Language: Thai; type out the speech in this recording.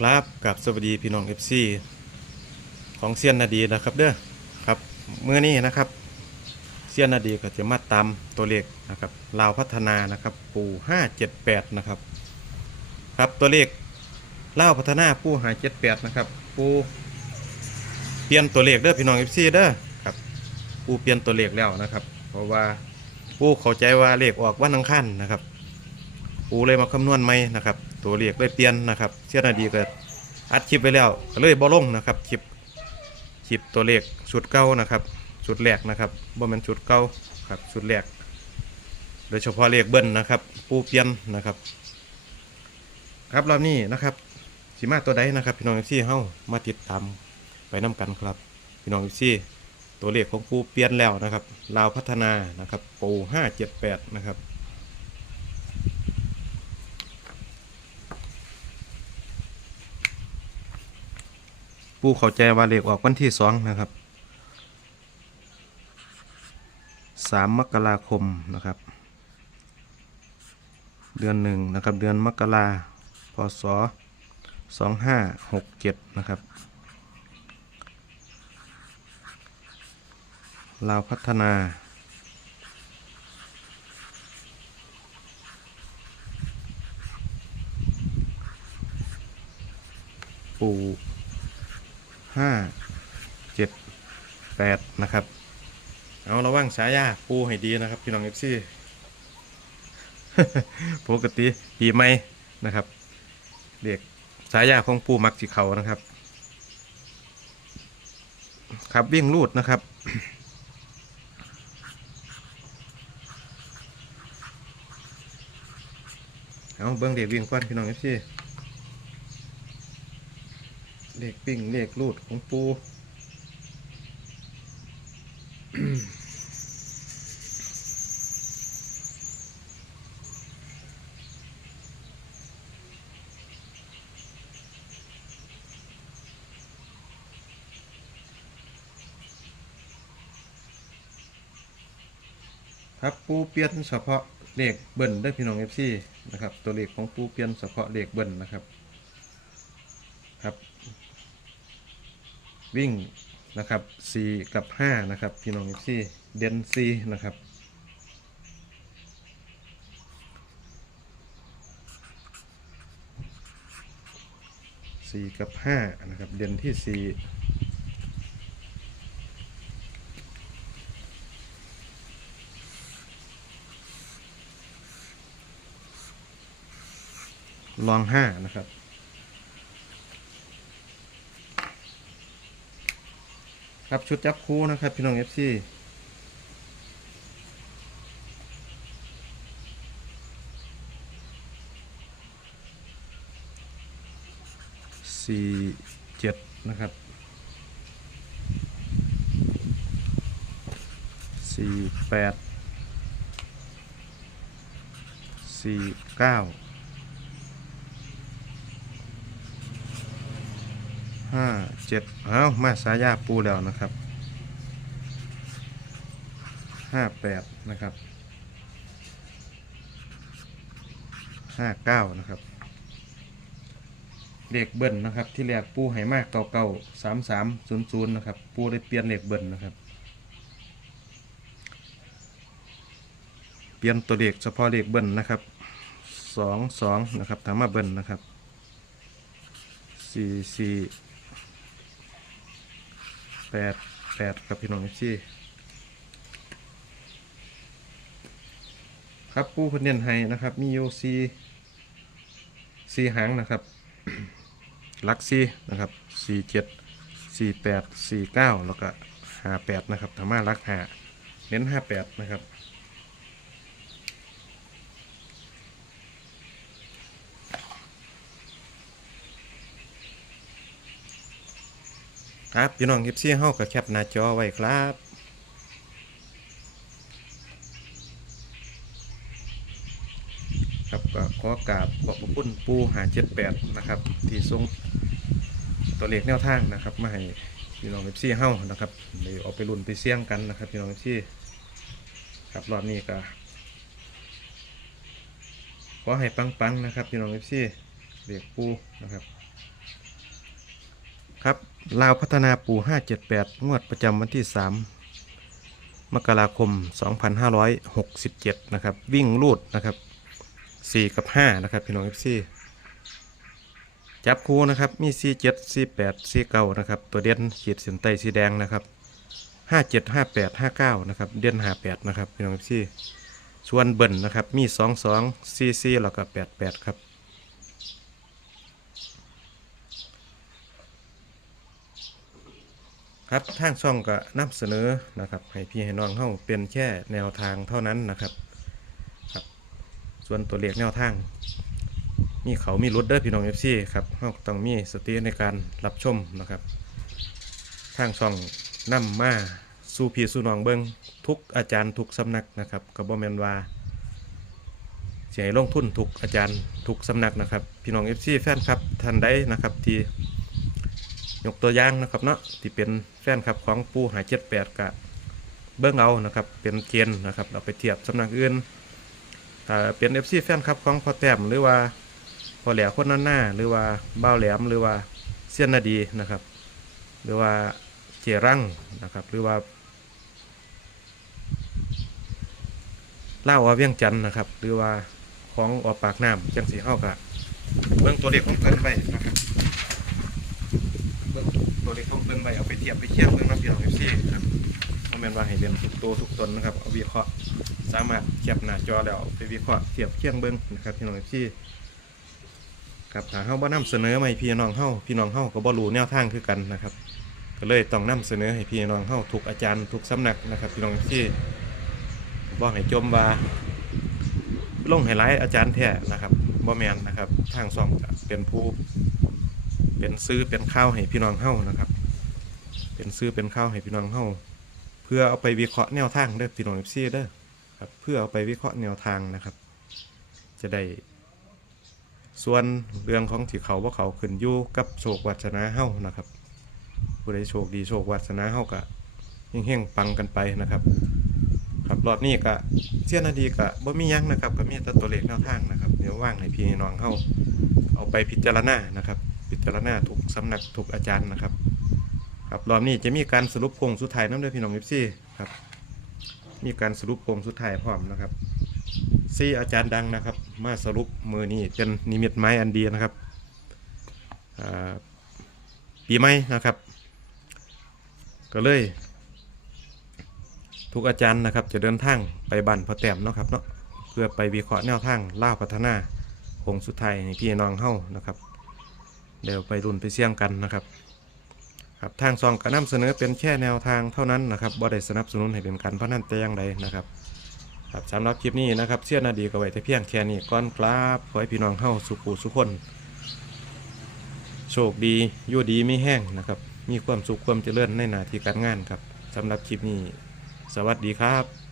ครับกับสวัสดีพี่น้อง FC ของเซียนนาดีนะครับเด้อครับเมื่อนี้นะครับเซียนนาดีก็จะมาตามตัวเลขนะครับลาวพัฒนานะครับปู578นะครับ ครับตัวเลขลาวพัฒนาปู578นะครับปูเปลี่ยนตัวเลขเด้อพี่น้อง FC เด้อครับปูเปลี่ยนตัวเลขแล้วนะครับ เพราะว่าปูเข้าใจว่าเลขออกวันอังคารนะครับปูเลยมาคำนวณใหมนะครับ ตัวเลขเลยเปลี่ยนนะครับเชื่อนาดีก็อัดคลิปไปแล้วก็เลยบ่ลงนะครับคลิปคลิปตัวเลขชุดเก่านะครับชุดแรกนะครับบ่แม่นชุดเก่าครับชุดแรกโดยเฉพาะเลขเบิ้ลนะครับปูเปลี่ยนนะครับ ครับรอบนี้นะครับสีมาตัวใดนะครับ พี่น้องเอฟซีเฮามาติดตามไปน้กันครับ พี่น้องเอฟซีตัวเลขของปูเปลี่ยนแล้วนะครับลาวพัฒนานะครับปูห้าเจ็ดแปดนะครับ ผู้เข้าใจว่าเลขออกวันที่สองนะครับสามมกราคมนะครับ เดือนหนึ่งนะครับ เดือนมกราพศสองห้าหกเจ็ดนะครับลาวพัฒนา ปู ห้าเจ็ดแปดนะครับ เอาระวังสายยาปูให้ดีนะครับพี่น้องเอฟซีปกติปีใหม่นะครับ เด็กสายยาของปูมักจิเขานะครับ ครับวิ่งลูดนะครับเอาเบิ้องเด็กวิ่งควันพี่น้องเอฟซี เลขปิ้งเลขรูดของปูครับปูเปลี่ยนเฉพาะเลขเบิ้ลได้พี่น้องเอฟซีนะครับตัวเลขของปูเปลี่ยนเฉพาะเลขเบิ้ลนะครับครับ วิ่งนะครับ4กับ 5 นะครับ พี่น้องเอฟซีเดนซีนะครับ สี่กับห้านะครับ เด่นที่สี่ลองห้านะครับ ครับชุดจับคู่นะครับพี่น้อง FC สี่เจ็ดนะครับสี่แปดสี่เก้า ห้าเจ็ดเอามาสายาปูแล้วนะครับห้าแปดนะครับห้าเก้านะครับเลขเบิ้ลนะครับ ที่แรกปูให้มากเก่าเก่าสามสามศูนย์ศูนย์นะครับ ปูได้เปลี่ยนเลขเบิ้ลนะครับ เปลี่ยนตัวเลขเฉพาะเลขเบิ้ลนะครับสองสองนะครับถามมาเบิ้ลนะครับสี่สี่ แปดแปดกับพี่น้องชี่ครับปูคนเนียนไฮนะครับ มีอยู่ซีซีหางนะครับ ลักซีนะครับสี่เจ็ดสี่แปดสี่เก้าแล้วก็ห้าแปดนะครับธรรมาลักหาเน้นห้าแปดนะครับ ครับ พี่น้องเอฟซีเฮาก็แคปหน้าจอไว้ครับครับก็ขอกราบขอบพระคุณปูหาเจ็ดแปดนะครับ ที่ส่งตัวเลขแนวทางนะครับมาให้พี่น้องเอฟซีเฮ้านะครับเดี๋ยวเอาไปรุ่นไปเสี่ยงกันนะครับพี่น้องเอฟซีครับรอบนี้ก็ขอให้ปังๆนะครับพี่น้องเอฟซีเรียกปูนะครับ ครับลาวพัฒนาปู578 งวดประจำวันที่ 3 มกราคม 2567 นะครับ วิ่งรูดนะครับ 4 กับ 5 นะครับ พี่น้อง FC จับคู่นะครับ มี 47 48 49 นะครับ ตัวเด่นขีดเส้นใต้สีแดงนะครับ 57 58 59 นะครับ เด่น58 นะครับ พี่น้อง FC ส่วนเบิ่นนะครับ มี 22 44 แล้วก็ 88 ครับ ครับทางช่องก็นำเสนอนะครับให้พี่ให้น้องเฮาเป็นแค่แนวทางเท่านั้นนะครับครับ ส่วนตัวเลขแนวทาง มีเขามีรุดเด้อพี่น้อง FC ครับเฮาต้องมีสติในการรับชมนะครับ ทางช่องนำมาสู่พี่สู่น้องเบิงทุกอาจารย์ทุกสำนักนะครับก็บ่แมนว่าสิให้ลงทุนทุกอาจารย์ทุกสำนักนะครับ พี่น้อง FC แฟนครับท่านใดนะครับที่ ยกตัวอย่างนะครับเนาะที่เป็นแฟนคลับของปูหายเจ็ดแปดกะเบิ้งเอานะครับ เป็นเกณฑ์นะครับ เราไปเทียบสำนักอื่นถ้าเป็นเอฟซีแฟนคลับของพอแต้มหรือว่าพอแหลวคนนั้นหน้าหรือว่าเบ้าแหลมหรือว่าเซียนนาดีนะครับ หรือว่าเจรังนะครับ หรือว่าเล่าว่าเวียงจันนะครับ หรือว่าของออกปากน้ำจังสีเข้ากะเบื้องตัวเลขของเพิ่นไปนะครับ ตัวเลขของเพิ่นไว้เอาไปเทียบไปเทียบเบิ่งเนาะพี่ยน้อง FC ครับบ่แม่นว่าให้เรียนทุกตัวทุกตนนะครับเอาวิเคราะห์สามารถแคปหน้าจอแล้วเอาไปวิเคราะห์เทียบเคียงเบิ่งนะครับพี่น้อง FC ครับถ้าเฮาบ่นำเสนอมาให้พี่น้องเฮาพี่น้องเฮาก็บ่รู้แนวทางคือกันนะครับ ก็เลยต้องนำเสนอให้พี่น้องเฮาทุกอาจารย์ทุกสำนักนะครับพี่น้อง FC บ่ให้จมว่าลงให้หลายอาจารย์แท้นะครับบ่แม่นนะครับ ทางซ่องเป็นผู้ เป็นซื้อเป็นข้าวให้พี่น้องเฮ้านะครับ เป็นซื้อเป็นข้าวให้พี่น้องเฮ้าเพื่อเอาไปวิเคราะห์แนวทางเด้อพี่น้องเอฟซีเด้อครับเพื่อเอาไปวิเคราะห์แนวทางนะครับ จะได้ ส่วนเรื่องของที่เขาว่าเขาขึ้นอยู่กับโชควัฒนาเฮ้านะครับผู้ใดโชคดีโชควัฒนาเฮ้ากะเฮงๆปังกันไปนะครับครับรอบนี้กะเสี้ยนาดีกะบ่มียังนะครับก็มีแต่ตัวเลขแนวทางนะครับ เดี๋ยวว่างให้พี่น้องเฮ้าเอาไปพิจารณานะครับ พิจารณาถูกสำนักถูกอาจารย์นะครับ ครับรอบนี้จะมีการสรุปโครงสุดท้ายน้ำเด้อพี่น้องเอฟซีครับ มีการสรุปโครงสุดท้ายพร้อมนะครับซีอาจารย์ดังนะครับ มาสรุปมือนี้เป็นนิมิตไม้อันดีนะครับอ่าปีใหม่นะครับ ก็เลย ทุกอาจารย์นะครับ จะเดินทางไปบันพอแต้มเนาะครับเนาะเพื่อไปวิเคราะห์แนวทางล่าพัฒนาโครงสุดท้ายให้พี่น้องเฮ้านะครับ เดี๋ยวไปรุ่นไปเสี่ยงกันนะครับครับทางซองก็นำเสนอเป็นแค่แนวทางเท่านั้นนะครับบ่ได้สนับสนุนให้เป็นการพนันแต่อย่างใดนะครับครับสำหรับคลิปนี้นะครับเสี้ยนาดีก็ไว้แต่เพียงแค่นี้ก่อนครับขอให้พี่น้องเฮาสุขุสุขคน โชคดีอยู่ดีไม่แห้งนะครับ มีความสุขความเจริญในหน้าที่การงานครับสำหรับคลิปนี้ สวัสดีครับ